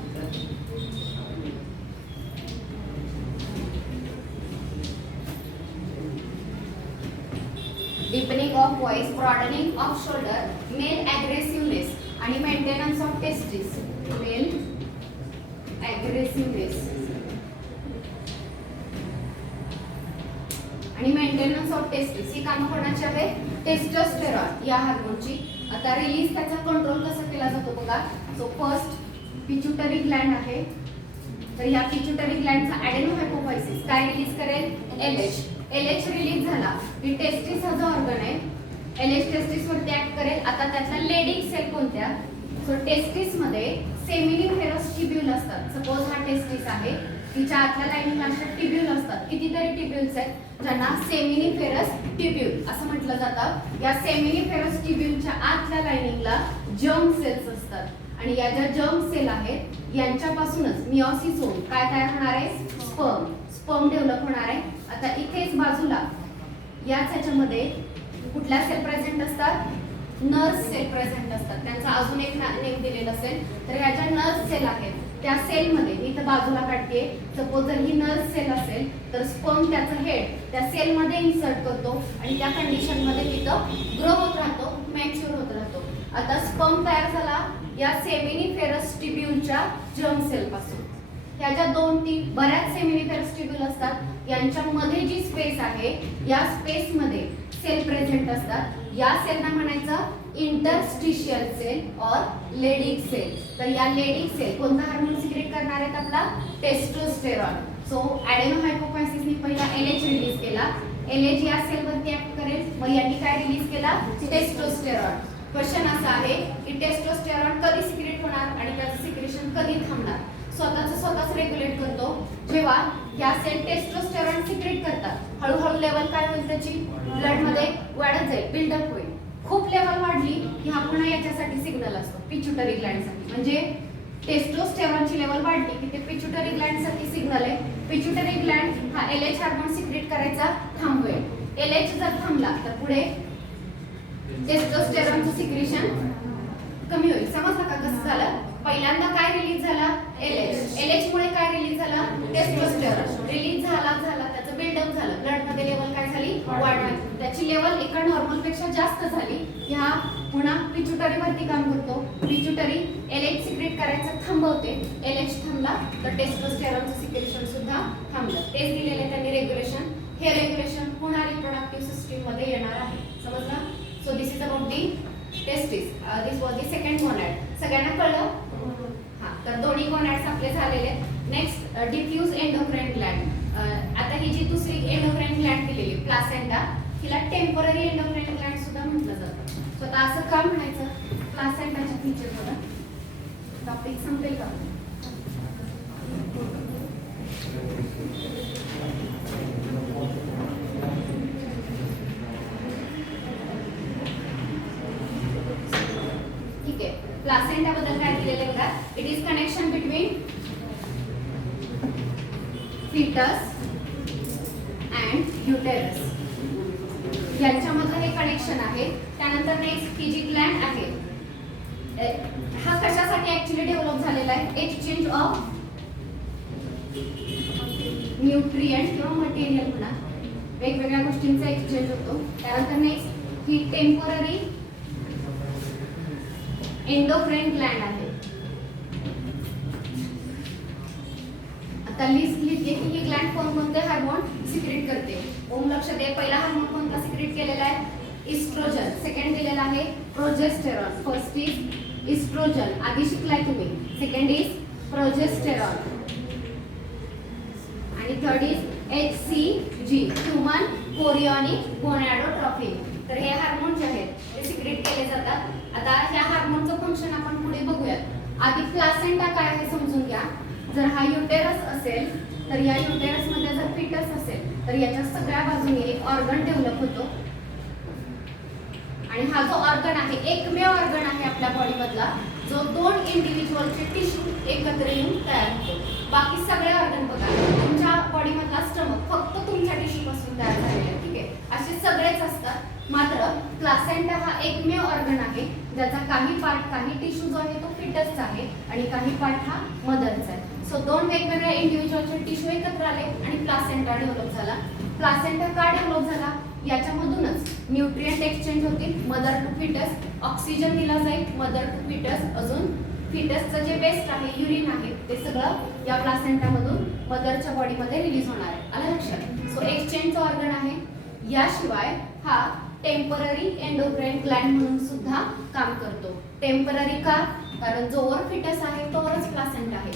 deepening of voice, broadening of shoulder, male aggressiveness आणि maintenance of testes, male aggressiveness आणि मेंटेनन्स ऑफ टेस्टिस. ही कामं कोणाची आहे? टेस्टोस्टेरॉन या हार्मोनची. आता रिलीज त्याचा कंट्रोल कसा केला जातो बघा. सो फर्स्ट पिट्युटरी ग्लँड आहे. तर या पिट्युटरी ग्लँडचा ॲडेनोहायपोफायसिस काय रिलीज करेल? LH. LH रिलीज झाला की टेस्टिस हा जो ऑर्गन आहे LH टेस्टिस वरती ऍक्ट करेल. आता त्यातल्या लेडिंग सेल कोणत्या? सो टेस्टिस मध्ये सेमिनिफेरस ट्यूब्यूल असतात. सपोज हा टेस्टिस आहे, तिच्या आतल्या लाईनिंगला अशा ट्यूब्यूल असतात. कितीतरी ट्यूब्यूल्स आहेत ज्यांना सेमिनिफेरस ट्यूब्यूल असं म्हटलं जातं. या सेमिनिफेरस ट्यूब्यूलच्या आतल्या लाईनिंगला जर्म सेल्स असतात आणि या ज्या जर्म सेल आहेत यांच्यापासूनच मिओसिस होऊन काय तयार होणार आहे? स्पर्म. स्पर्म डेव्हलप होणार आहे. आता इथेच बाजूला याच ह्याच्यामध्ये कुठल्या सेल प्रेझेंट असतात? नर्स सेल प्रेझेंट असतात. त्यांचा अजून एक नेम दिलेला असेल तर ह्या ज्या नर्स सेल आहेत त्या सेलमध्ये मी इथं बाजूला काढते. सपोज जर ही नर्स सेल असेल तर स्पर्म त्याचं हेड त्या सेलमध्ये इन्सर्ट करतो आणि त्या कंडिशनमध्ये तिथं ग्रो होत राहतो, मॅच्युअर होत राहतो. आता स्पर्म तयार झाला या सेमिनिफेरस ट्यूब्यूलच्या जर्म सेल पासून. ह्या ज्या 2-3 बऱ्याच सेमिनिफेरस ट्यूब्यूल असतात यांच्यामध्ये जी स्पेस आहे या स्पेसमध्ये सेल प्रेझेंट असतात. या सेलना म्हणायचं इंटरस्टिशियल सेल और लेडिंग सेल. तर या लेडिंग सेल कोणता हार्मोन सिक्रेट करणार आहेत? आपला टेस्टोस्टेरॉन. सो ॲडेनोहायपोफायसिसने पहिला LH रिलीज केला. LH या सेलवरती ऍक्ट करेल. मग यांनी काय रिलीज केला? टेस्टोस्टेरॉन. क्वेश्चन असा आहे की टेस्टोस्टेरॉन कधी सिक्रेट होणार आणि त्याचं सिक्रेशन कधी थांबणार? स्वतःच रेग्युलेट करतो. जेव्हा या सेल टेस्टोस्टेरॉन सिक्रेट करतात हळूहळू लेवल काय होईल त्याची? ब्लड मध्ये वाढत जाईल, बिल्डअप होईल. खूप लेवल वाढली की हा पुन्हा याच्यासाठी सिग्नल असतो पिट्युटरी ग्लँडसाठी. म्हणजे टेस्टोस्टेरॉनची लेवल वाढली की ते पिट्युटरी ग्लँडसाठी सिग्नल आहे. पिट्युटरी ग्लँड हा LH हार्मोन सिक्रेट करायचा थांबवेल. LH जर थांबला तर पुढे टेस्टोस्टेरॉनचं सिक्रेशन कमी होईल. समजलं का कसं झालं? पहिल्यांदा काय रिलीज झाला? LH मुळे काय रिलीज झाला? टेस्टोस्टेरॉन रिलीज झाला त्याचं बिल्डअप झालं. ब्लड मध्ये लेवल काय झाली? वाढली. त्याची लेवल एका नॉर्मल पेक्षा जास्त झाली. ह्या पुन्हा पिट्युटरी वरती काम करतो. पिट्युटरी LH सिक्रेट करायचं थांबवते. LH थांबला तर टेस्टोस्टेरॉनचं सिक्रेशन सुद्धा थांबलं. तेच दिलेलं त्यांनी रेग्युलेशन. हे रेग्युलेशन पुन्हा रिप्रोडक्टिव्ह सिस्टीम मध्ये येणार आहे. समजलं? So this is about the testis. This was the second gonad. सगळ्यांना कळलं? तर दोन्ही गोनॅड्स आपले झालेले आहेत. Next diffuse endocrine gland. आता ही जी दुसरी एंडोक्राइन ग्लँड दिलेली प्लासेंटा हिला टेम्पररी एंडोक्राइन ग्लँड सुद्धा म्हटलं जातं. स्वतः असं का म्हणायचं? प्लासेंटाच्या फीचर बघा. टॉपिक संपेल का? ठीक आहे. प्लासेंटा बद्दल काय दिलेलं बघा. It is connection between fetus and uterus. यांच्यामध्ये हे कनेक्शन आहे. त्यानंतर नेक्स्ट ही जी ग्लँड आहे हा कशासाठी ऍक्च्युली डेव्हलप झालेला आहे? एक्सचेंज ऑफ न्यूट्रिएंट किंवा मटेरियल म्हणा, वेगवेगळ्या गोष्टींचा एक्सचेंज होतो. त्यानंतर नेक्स्ट ही टेम्पररी एंडोक्राइन ग्लँड आहे. आता लिस्ट लिहिते की ही ग्लँड कोणते हार्मोन सिक्रेट करते. ओम लक्ष दे. पहिला हार्मोन कोणता सिक्रेट केलेला आहे? इस्ट्रोजन. सेकंड दिलेला आहे प्रोजेस्टेरॉन. फर्स्ट इज इस्ट्रोजन आधी शिकलाय तुम्ही. सेकंड इज प्रोजेस्टेरॉन आणि third is HCG human chorionic gonadotrophin. तर हे हार्मोन जे आहेत ते सिक्रेट केले जातात. आता ह्या हार्मोनचं फंक्शन आपण पुढे बघूयात. आधी प्लासेंटा काय आहे समजून घ्या. जर हा युटेरस असेल तर या युटेरस मध्ये जर फिटस असेल तर याच्या सगळ्या बाजूने एक ऑर्गन डेव्हलप होतो आणि हा जो ऑर्गन आहे एकमेव ऑर्गन आहे आपल्या बॉडी मधला जो दोन इंडिव्हिज्युअलचे टिश्यू एकत्र येऊन तयार होतो. बाकी सगळे ऑर्गन बघा तुमच्या बॉडी मधला स्टमक फक्त तुमच्या टिश्यू पासून तयार झालेला आहे. ठीक आहे, असे सगळेच असतात. मात्र प्लासेंटा हा एकमेव ऑर्गन आहे ज्याचा काही पार्ट काही टिश्यू जो आहे तो फिटसचा आहे आणि काही पार्ट हा मदरचा आहे. सो दोन वेगवेगळ्या इंडिव्हिज्युअलचे टिश्यू एकत्र आले आणि प्लासेंटा डेव्हलप झाला. प्लासेंटा का डेव्हलप झाला याच्यामधूनच न्यूट्रिएंट एक्सचेंज होतील. मदर टू फिटस ऑक्सिजन दिला जाईल मदर टू फिटस. अजून फिटसचं जे वेस्ट आहे युरिन आहे ते सगळं या प्लासेंटा मधून मदरच्या बॉडीमध्ये रिलीज होणार आहे. आलं लक्षात. सो एक्सचेंजचं ऑर्गन आहे. याशिवाय हा टेम्पररी एंडोक्राइन ग्लँड म्हणून सुद्धा काम करतो. टेम्पररी का? कारण जोवर फिटस आहे तोवरच प्लासेंटा आहे.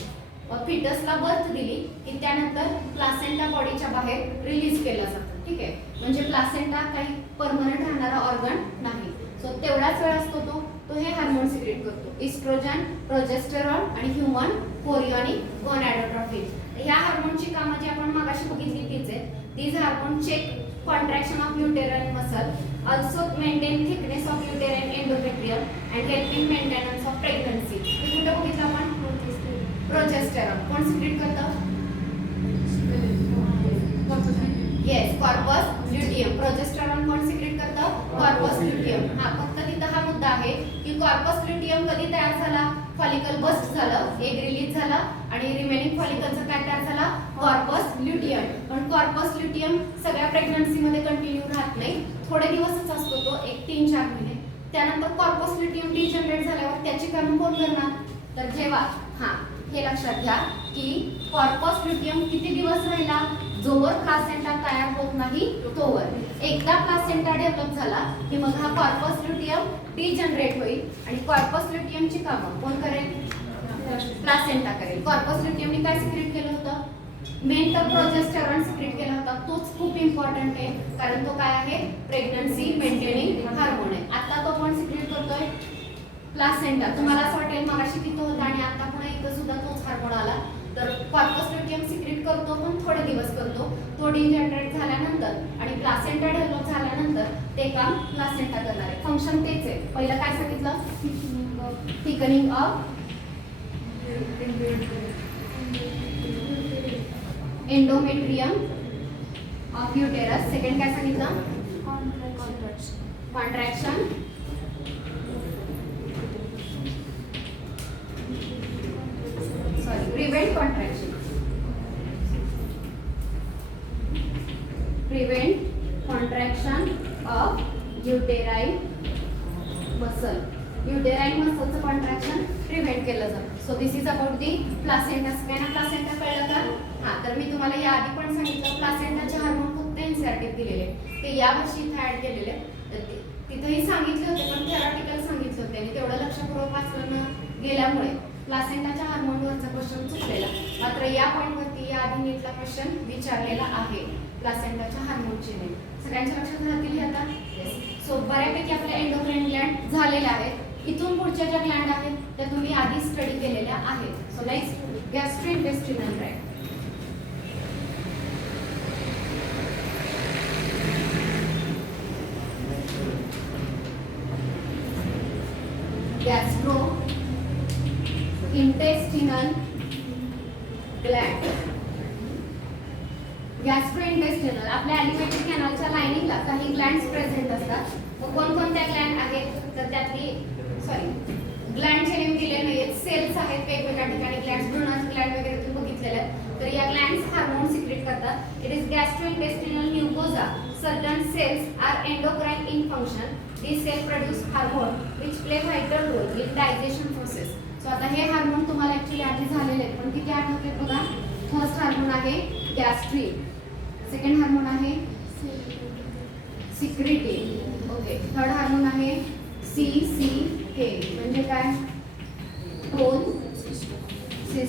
फिटसला बर्थ दिली की त्यानंतर प्लासेंटा बॉडीच्या बाहेर रिलीज केला जातो. ठीक आहे, म्हणजे प्लासेंटा काही परमनंट राहणारा ऑर्गन नाही. सो तेवढाच वेळ असतो तो हे हार्मोन सिक्रेट करतो. इस्ट्रोजन, प्रोजेस्टेरॉन आणि ह्यूमन कोरियोनिक गोनॅडोट्रॉफिन. ह्या हार्मोनची कामं जी आपण मागाशी बघितली तीच आहेत. These hormone check contraction of uterine muscle, also maintain thickness of uterine endometrium and helping maintenance of pregnancy. हे कुठे बघितलं आपण? प्रोजेस्टेरॉन. कोण सिक्रेट करतं? Yes, corpus luteum. प्रोजेस्टेरॉन कोण सिक्रेट करतं? Corpus luteum. हा फक्त तिथं हा मुद्दा आहे की कॉर्पस ल्युटियम कधी तयार झाला? फॉलिकल बस्ट झालं, एग रिलीज झाला आणि रिमेनिंग फॉलिकलचं काय तयार झाला? Corpus luteum. पण कॉर्पस ल्युटियम सगळ्या प्रेग्नन्सी मध्ये कंटिन्यू राहत नाही, थोडे दिवसच असतो तो, 1-3-4 महिने. त्यानंतर कॉर्पस ल्युटियम डिजनरेट झाल्यावर त्याची कामं कोण करणार? तर जेव्हा हे लक्षात घ्या की कॉर्पस ल्युटियम किती दिवस राहिला? जोवर प्लासेंटा तयार होत नाही तोवर. एकदा प्लासेंटा डेव्हलप झाला की मग हा कॉर्पस ल्युटियम डिजनरेट होईल आणि कॉर्पस ल्युटियमची कामं कोण करेल? प्लासेंटा करेल. कॉर्पस ल्युटियमने काय सिक्रेट केलं होतं? मेन तर प्रोजेस्टेरॉन सिक्रेट केला होता. तोच खूप इम्पॉर्टंट आहे कारण तो काय आहे? प्रेग्नन्सी मेंटेनिंग हार्मोन आहे. आता तो कोण सिक्रेट करतोय? प्लासेंटा. तुम्हाला असं वाटेल मगाशी तिथं होता आणि आता पुन्हा इथं सुद्धा तोच हार्मोन आला. तर कॉर्पस ल्युटियम सिक्रेट करतो पण थोडे दिवस करतो. तो डिजनरेट झाल्यानंतर आणि प्लासेंटा डेव्हलप झाल्यानंतर ते काम प्लासेंटा करणार आहे. फंक्शन तेच आहे. पहिलं काय सांगितलं? Thickening of endometrium of uterus. Second काय सांगितलं? Contraction prevent contraction. Prevent contraction of uterine muscle. Uterine muscle चं contraction prevent केलं जातं. So this is about the placenta. सगळ्यांना placenta कळलं का? तर मी तुम्हाला या आधी पण सांगितलं प्लासेंटाचे हार्मोन फक्त एनसीईआरटीत दिलेले ते यावर्षी इथे ऍड केलेले. तिथेही सांगितले होते पण थेरॉटिकल सांगितले होते आणि तेवढं लक्षपूर्वक वाचलं गेल्यामुळे प्लासेंटाच्या हार्मोनवरचा क्वेश्चन चुकलेला. मात्र या पॉईंटवरती या आधी नीटला क्वेश्चन विचारलेला आहे प्लासेंटाच्या हार्मोनचे नेम. सगळ्यांच्या लक्षात राहतील आता? सो बऱ्यापैकी आपल्या एंडोक्राइन ग्लँड झालेल्या आहेत. इथून पुढच्या ज्या ग्लँड आहेत त्या तुम्ही आधी स्टडी केलेल्या आहेत. So next gastrointestinal tract. Gastro intestinal gland. Gastrointestinal आपल्या ॲलिमेंटरी कॅनलच्या लाइनिंगला काही ग्लँड्स प्रेझेंट असतात. मग कोणकोणत्या ग्लँड आहेत तर त्यातली ग्लँडचे नेम दिले नाहीत. सेल्स आहेत वेगवेगळ्या ठिकाणी. ग्लँड्स ब्रुनस ग्लँड वगैरे तुम्ही बघितलेले आहेत. तर या ग्लँड्स हार्मोन सिक्रेट करतात. It is gastrointestinal mucosa. Certain cells are endocrine in function. These cells produce hormone which play vital role in digestion process. So आता हे हार्मोन तुम्हाला ऍक्च्युअली आधी झालेले आहेत पण किती आठवते बघा. फर्स्ट हार्मोन आहे गॅस्ट्रिक. सेकंड हार्मोन आहे सिक्रेटिन. ओके. थर्ड हार्मोन आहे CCK म्हणजे काय? कोलसिस्टोकायनिन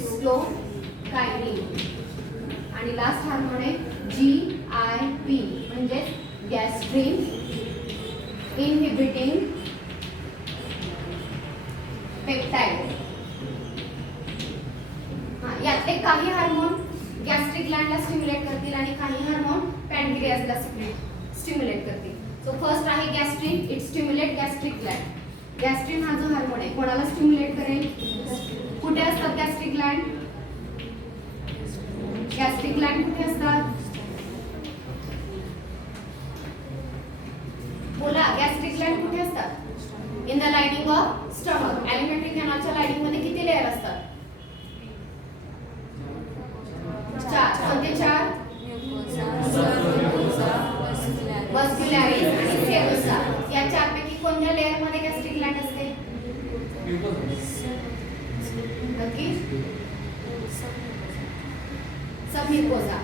आणि लास्ट हार्मोन आहे GIP म्हणजे गॅस्ट्रिन इनहिबिटिंग पेप्टाइड. यातले काही हार्मोन गॅस्ट्रिक ग्लँडला स्टिम्युलेट करतील आणि काही हार्मोन पॅनक्रियासला स्टिम्युलेट करतील. सो फर्स्ट आहे gastrin, it stimulate gastric Gland. Gastrin हा जो हार्मोन आहे कोणाला स्टिम्युलेट करेल? कुठे असतात गॅस्ट्रिक ग्लँड? गॅस्ट्रिक ग्लँड कुठे असतात? बोला, गॅस्ट्रिक ग्लँड कुठे असतात? In the lining of stomach. alimentary कॅनलच्या लाइनिंग मध्ये किती लेयर असतात? 4. कोणते 4? वस्क्युलॅरिस आणि सेबोसा. या 4 पैकी कोणत्या लेयर मध्ये गॅस्ट्रिक ग्लँड असते? नक्की सबम्युकोसा.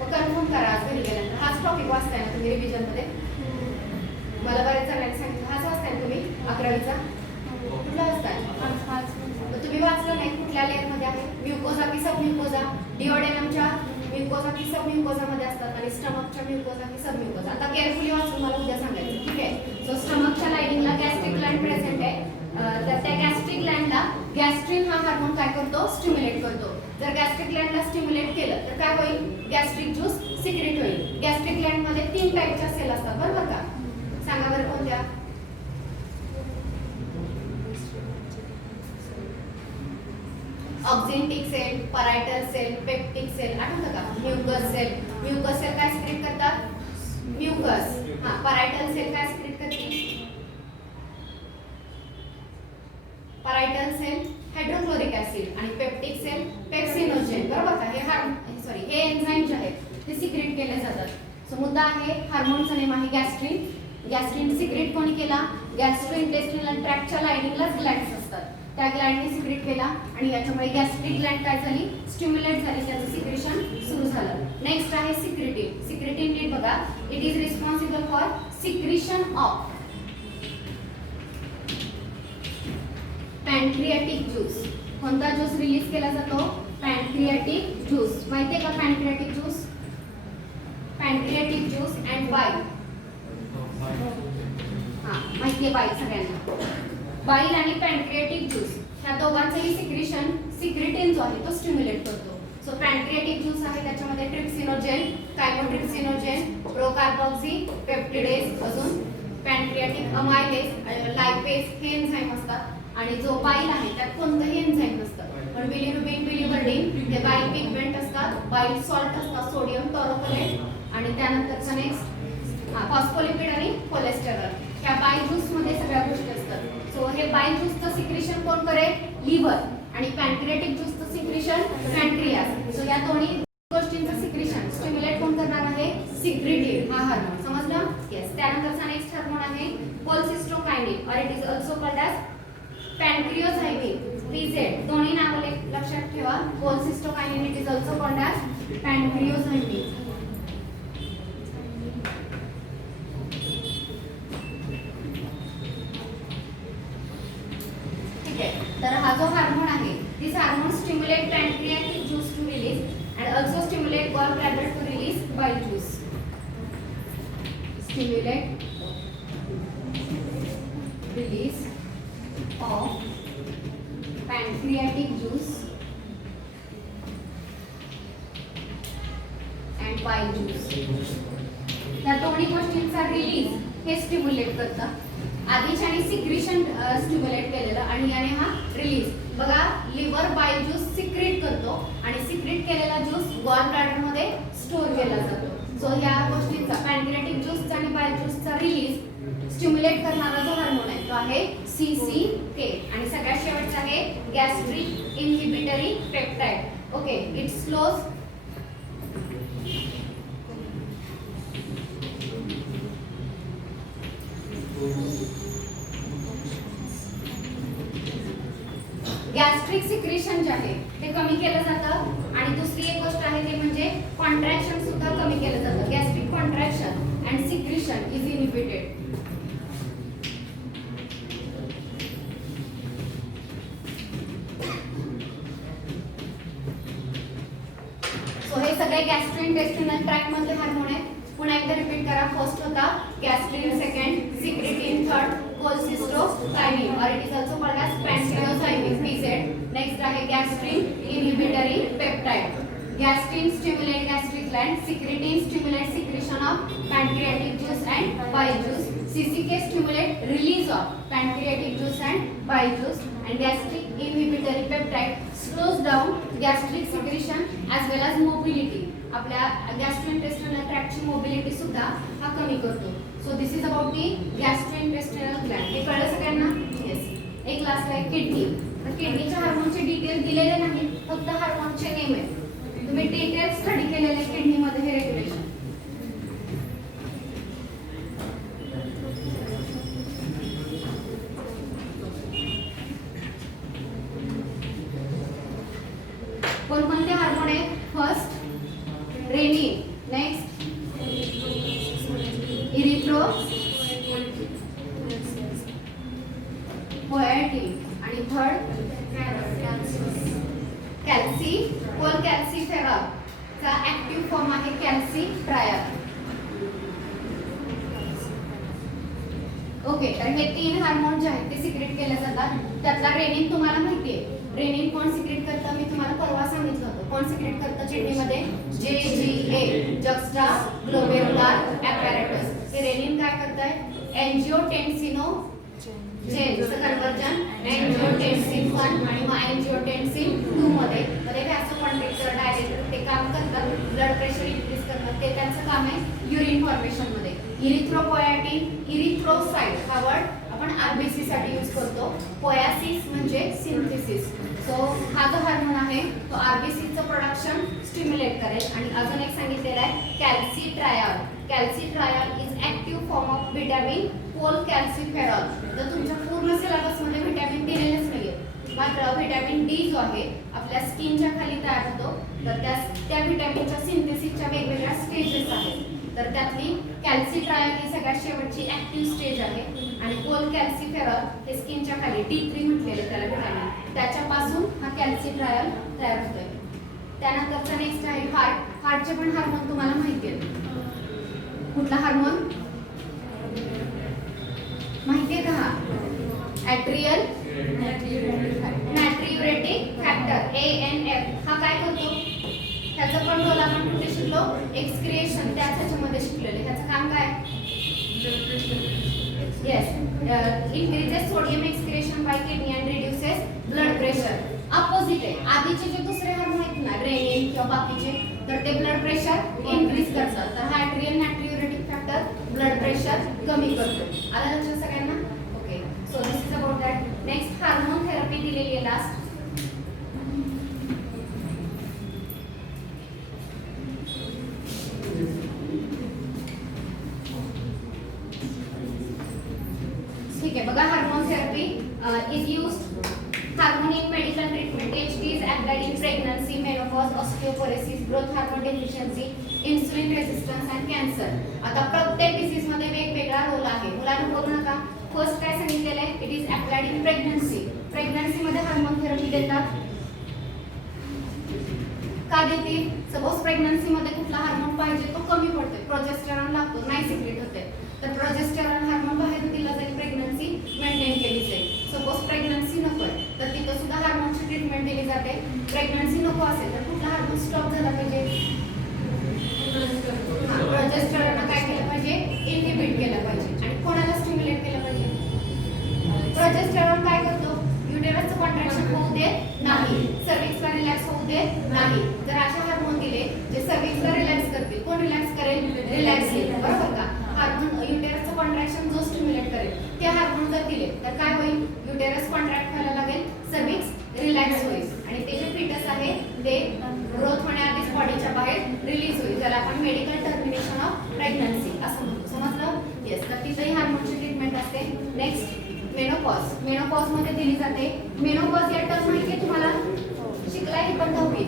कन्फर्म करा आज घरी गेल्यानंतर. हाच टॉपिक वाचताय ना तुम्ही रिव्हिजन मध्ये? मला बरेच जणांनी सांगितलं हाच वाचताय तुम्ही 11वीचा. कुठला वाचताय? तुम्ही वाचलं नाही कुठल्या लेयर मध्ये आहे? म्युकोसा की सबम्युकोसा? डिओडेनमच्या म्युकोसा की सबम्युकोसा मध्ये असतात आणि स्टमकच्या म्युकोसा की सबम्युकोसा. आता केअरफुली वाचून मला उद्या सांगायचं, ठीक आहे? सो स्टमकच्या लाइनिंगला गॅस्ट्रिक ग्लँड प्रेझेंट आहे. तर त्या गॅस्ट्रिक ग्लँडला गॅस्ट्रिन हा हार्मोन काय करतो? स्टिम्युलेट करतो. जर गॅस्ट्रिक ग्लँडला स्टिम्युलेट केलं तर काय होईल? गॅस्ट्रिक ज्यूस सिक्रेट होईल. गॅस्ट्रिक ग्लँड मध्ये 3 टाईपच्या सेल असतात, बरोबर का? सांगा बरं कोणत्या? Oxyntic cell, parietal cell, peptic cell. आठवतं का? Mucus cell. म्युकस सेल काय सिक्रेट करतात? म्युकस. परायटल सेल काय सिक्रेट करते? परायटल सेल हायड्रोक्लोरिक ऍसिड आणि पेप्टिक सेल पेप्सिनोजेन, बरोबर का? हे एन्झाइम्स आहेत ते सिक्रेट केले जातात. सो मुद्दा आहे हार्मोनचं नेम आहे गॅस्ट्रिन. गॅस्ट्रिन सिक्रेट कोणी केला? गॅस्ट्रोइंटेस्टिनल ट्रॅक्टच्या लाइनिंगलाच ग्लँड्स असतात, त्या ग्लँडने सिक्रेट केला आणि याच्यामुळे गॅस्ट्रिक ग्लँड काय झाली? स्टिम्युलेट झाली, त्याचं सिक्रेशन सुरू झालं. नेक्स्ट आहे सिक्रेटिन. सिक्रेटिन नीट बघा. It is responsible for secretion of pancreatic juice. कोणता ज्यूस रिलीज केला जातो? Pancreatic juice. माहिती आहे का pancreatic juice? Pancreatic juice and बाईल. माहिती आहे बाईल सगळ्यांना. बाईल आणि पॅनक्रियाटिक ज्यूस ह्या दोघांचंही सिक्रेशन सिक्रेटिन जो आहे तो स्टिम्युलेट करतो. सो पॅनक्रियाटिक ज्यूस आहे त्याच्यामध्ये ट्रिप्सिनोजेन, कायमोट्रिप्सिनोजेन, प्रोकार्बॉक्सी पेप्टिडेज, अजून पॅनक्रियाटिक अमायलेज, लायपेज हे एन्झाइम असतात. आणि जो बाईल आहे त्यात कोणतंही एन्झाइम नसतं. पण बिलिरुबिन, बिलिवर्डिन हे बाईल पिगमेंट असतात, बाईल सॉल्ट असतात, सोडियम टॉरोकोलेट आणि त्यानंतरचा नेक्स्ट फॉस्फोलिपिड आणि कोलेस्टेरॉल. ह्या बाईल ज्यूस मध्ये सगळ्या गोष्टी असतात. सो हे बाईल ज्यूसचं सिक्रेशन कोण करेल? लिव्हर. आणि पॅनक्रियाटिक ज्यूसचं सिक्रेशन पॅनक्रियास. सो या दोन्ही गोष्टींचं सिक्रेशन स्टिम्युलेट कोण करणार आहे? सिक्रेटिन हा हार्मोन. समजलं? येस. त्यानंतरचा नेक्स्ट हार्मोन आहे कोलसिस्टोकायनिन और it is also called as pancreozymin. PZ दोन्ही नावं लक्षात ठेवा. Cholecystokinin it is also called as pancreozymin. तर हा जो हार्मोन आहे this hormone stimulate pancreatic juice to release and also stimulate gall bladder to release bile juice. Stimulate release of pancreatic juice and bile juice. या दोन्ही गोष्टींचा release हे stimulate करतं. आधीच आणि सिक्रेशन स्टिम्युलेट केलेलं आणि याने हा रिलीज. बघा, लिव्हर बाईल ज्यूस सिक्रेट करतो आणि सिक्रेट केलेला ज्यूस गॉल ब्लॅडर मध्ये स्टोअर केला जातो. सो या गोष्टींचा पॅनक्रियाटिक ज्यूसचा आणि बाईल ज्यूसचा रिलीज स्टिम्युलेट करणारा जो हार्मोन आहे तो आहे CCK. आणि सगळ्यात शेवटचा आहे gastric inhibitory peptide. Okay, it slows gastric secretion जे आहे ते कमी केलं जातं आणि दुसरी एक गोष्ट आहे ते म्हणजे कॉन्ट्रॅक्शन सुद्धा कमी केलं जातं. Gastric contraction and secretion is inhibited. Intestinal tract मधले हार्मोन आहेत. पुन्हा एकदा रिपीट करा. फर्स्ट होता gastrin, second secretin, third cholecystokinin और it is also called as pancreozymin PZ. Next आहे gastrin inhibitory peptide. Gastrin stimulate gastric gland, secretin stimulate secretion of pancreatic juice and bile juice, CCK stimulate release of pancreatic juice and bile juice, and gastric inhibitory peptide slows down gastric secretion as well as mobility. आपल्या gastrointestinal tract ची mobility सुद्धा हा कमी करतो. So this is about the gastrointestinal gland. हे कळलं सगळ्यांना? Yes. एक लास्ट आहे किडनी. तर किडनीच्या हार्मोनचे डिटेल दिलेले नाही, फक्त हार्मोनचे नेम आहे. तुम्ही डिटेल स्टडी केलेले किडनी मध्ये हे रेग्युलेशन. कोणकोणते हार्मोन आहेत? फर्स्ट रेनिन, नेक्स्ट इरिथ्रो पोएटिन आणि थर्ड कॅल्सी कोलकॅल्सिफेरॉल चा ऍक्टिव्ह फॉर्म आहे कॅल्सिट्रायल. ओके, तर हे तीन हार्मोन जे आहेत ते सिक्रेट केले जातात. त्यातला रेनिन तुम्हाला माहिती आहे. रेनिन कोण सिक्रेट करतं? मी तुम्हाला परवा सांगितलं होतं. कोण सिक्रेट करतं किडनीमध्ये? JGA juxta glomerular apparatus. हे रेनिन काय करतंय? एंजियोटेन्सिनोजेन कन्वर्जन एंजियोटेन्सिन 1 आणि मग एंजियोटेन्सिन 2 मध्ये व्हॅसोकॉन्स्ट्रिक्टर डायलेटर ते काम करतात. ब्लड प्रेशर इन्क्रीज करतात. ते त्यांचं काम आहे युरिन फॉर्मेशन मध्ये. इरिथ्रोपोएटिन, इरिथ्रोसाइट हा वर्ड आपण आरबीसी साठी यूज करतो. पोयासिस म्हणजे सिंथेसिस. सो हा जो हार्मोन आहे तो आरबीसी चं प्रोडक्शन स्टिम्युलेट करेल. आणि अजून एक सांगितलेलं आहे calcitriol. Calcitriol is active form of vitamin cholecalciferol. तर तुमच्या पूर्ण सिलेबस मध्ये व्हिटॅमिन दिलेलेच नाहीये, मात्र व्हिटॅमिन डी जो आहे आपल्या स्किनच्या खाली तयार होतो. तर त्या व्हिटॅमिनच्या सिंथेसिसच्या वेगवेगळ्या स्टेजेस आहेत. तर त्यातली कॅल्सिट्रायल ही सगळ्यात शेवटची ऍक्टिव्ह स्टेज आहे. आणि कोलकॅल्सिफेरॉल हे स्किनच्या खाली D3 म्हटलेले त्याला व्हिटॅमिन, त्याच्यापासून हा कॅल्सिट्रायल तयार होतोय. त्यानंतरचा नेक्स्ट आहे हार्ट. हार्टचे पण हार्मोन तुम्हाला माहिती आहे. कुठला हार्मोन माहिती आहे का? हा ॲट्रियल नायट्रियुरेटिक फॅक्टर ANF हा काय करतो? त्याचं कंट्रोल आपण कुठे शिकलो? एक्सक्रिएशन, त्याच ह्याच्यामध्ये शिकलेले. ह्याचं काम काय? Yes, increases sodium excretion bye kidney and reduces blood pressure. Opposite आहे. आधीचे जे दुसरे हार्मोन आहेत ना, रेनिन किंवा बाकीचे, तर ते ब्लड प्रेशर इन्क्रीज करतात. तर हा ॲट्रियल नायट्रियुरेटिक फॅक्टर ब्लड प्रेशर कमी करतो. आलं लक्षात सगळ्यांना? Okay, so this is about that. Next hormone therapy दिलेली आहे लास्ट. ठीक आहे, बघा. Hormone therapy is used hormone in medical treatment. HT is applied in pregnancy, menopause, osteoporosis, growth hormone deficiency, insulin resistance and cancer. आता प्रत्येक disease मध्ये वेगवेगळा role आहे. मुलांना बोलू नका. फर्स्ट काय सांगितलेलं आहे? It is applied in pregnancy. Pregnancy मध्ये हार्मोन थेरपी देतात. का देतील? सपोज प्रेग्नन्सी मध्ये कुठला हार्मोन पाहिजे तो कमी पडतोय, प्रोजेस्टेरॉन लागतो, नाही सिक्रेट होते, तर प्रोजेस्टेरॉन हार्मोन बाहेर दिला जाईल, प्रेग्नन्सी मेंटेन केली जाईल. सपोज प्रेग्नन्सी नको आहे तर तिथं सुद्धा हार्मोनची ट्रीटमेंट दिली जाते. प्रेग्नन्सी नको असेल तर कुठला हार्मोन स्टॉप झाला पाहिजे? प्रोजेस्टेरॉन काय केलं पाहिजे? इनहिबिट केलं पाहिजे. आणि कोणाला स्टिम्युलेट केलं पाहिजे? प्रोजेस्टेरॉन काय करतो? युटेरसचं कॉन्ट्रॅक्शन होऊ देत नाही, सर्व्हिक्सला रिलॅक्स होऊ देत नाही. जर अशा हार्मोन दिले जे सर्व्हिक्सला रिलॅक्स करतील, कोण रिलॅक्स करेल? रिलॅक्सिन, बरोबर का? हार्मोन युटेरसचं कॉन्ट्रॅक्शन जो स्टिम्युलेट करेल ते हार्मोन जर दिले तर काय होईल? युटेरस कॉन्ट्रॅक्ट व्हायला लागेल, सर्व्हिक्स रिलॅक्स होईल आणि ते जे फिटस आहे ते ग्रोथ होण्याआधीच बॉडीच्या बाहेर रिलीज होईल, ज्याला आपण मेडिकल टर्मिनेशन ऑफ प्रेग्नन्सी असं म्हणतो. समजलं? येस, तर तिथेही हार्मोनची ट्रीटमेंट असते. Next menopause. मेनोपॉज मध्ये दिली जाते. मेनोपॉज या टर्म माहिती आहे तुम्हाला? शिकलाय ही पण 10वी.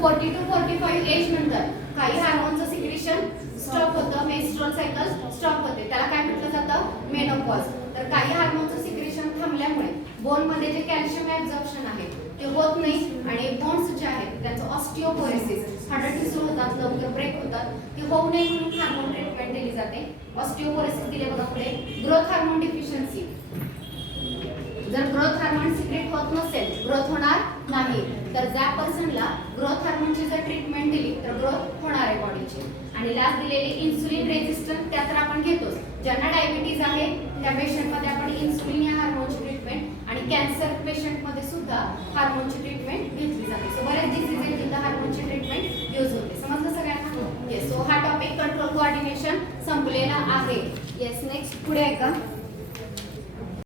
40 to 45 एज नंतर काही हार्मोनचं सिक्रेशन स्टॉप होतं, मेन्स्ट्रुअल सायकल स्टॉप होते, त्याला काय म्हटलं जातं? मेनोपॉज. तर काही हार्मोनचं सिक्रेशन थांबल्यामुळे बोन मध्ये जे कॅल्शियम ऍब्झॉर्प्शन आहे ते होत नाही आणि बोन्स जे आहेत त्यांचं ऑस्टिओपोरोसिस हाडं ठिसूळ होतात, लवकर ब्रेक होतात, ते होऊ नये म्हणून हार्मोन ट्रीटमेंट दिली जाते. ऑस्टिओपोरोसिस दिले बघा पुढे. ग्रोथ हार्मोन डिफिशियन्सी, जर ग्रोथ हार्मोन सिक्रेट होत नसेल, ग्रोथ होणार नाही, तर त्या पर्सनला ग्रोथ हार्मोनची जर ट्रीटमेंट दिली तर ग्रोथ होणार आहे बॉडीची. आणि लास्ट दिलेली इन्सुलिन रेझिस्टन्स, त्या तर आपण घेतोच. ज्यांना डायबिटीज आहे त्या पेशंटमध्ये आपण इन्सुलिन या हार्मोनची ट्रीटमेंट आणि कॅन्सर पेशंटमध्ये सुद्धा हार्मोनची ट्रीटमेंट घेतली जाते. सो बरेच डिसीज सुद्धा हार्मोनची ट्रीटमेंट यूज होते. समजलं सगळ्यांना? येस. सो हा टॉपिक कंट्रोल कोऑर्डिनेशन संपलेला आहे. येस. नेक्स्ट पुढे आहे का?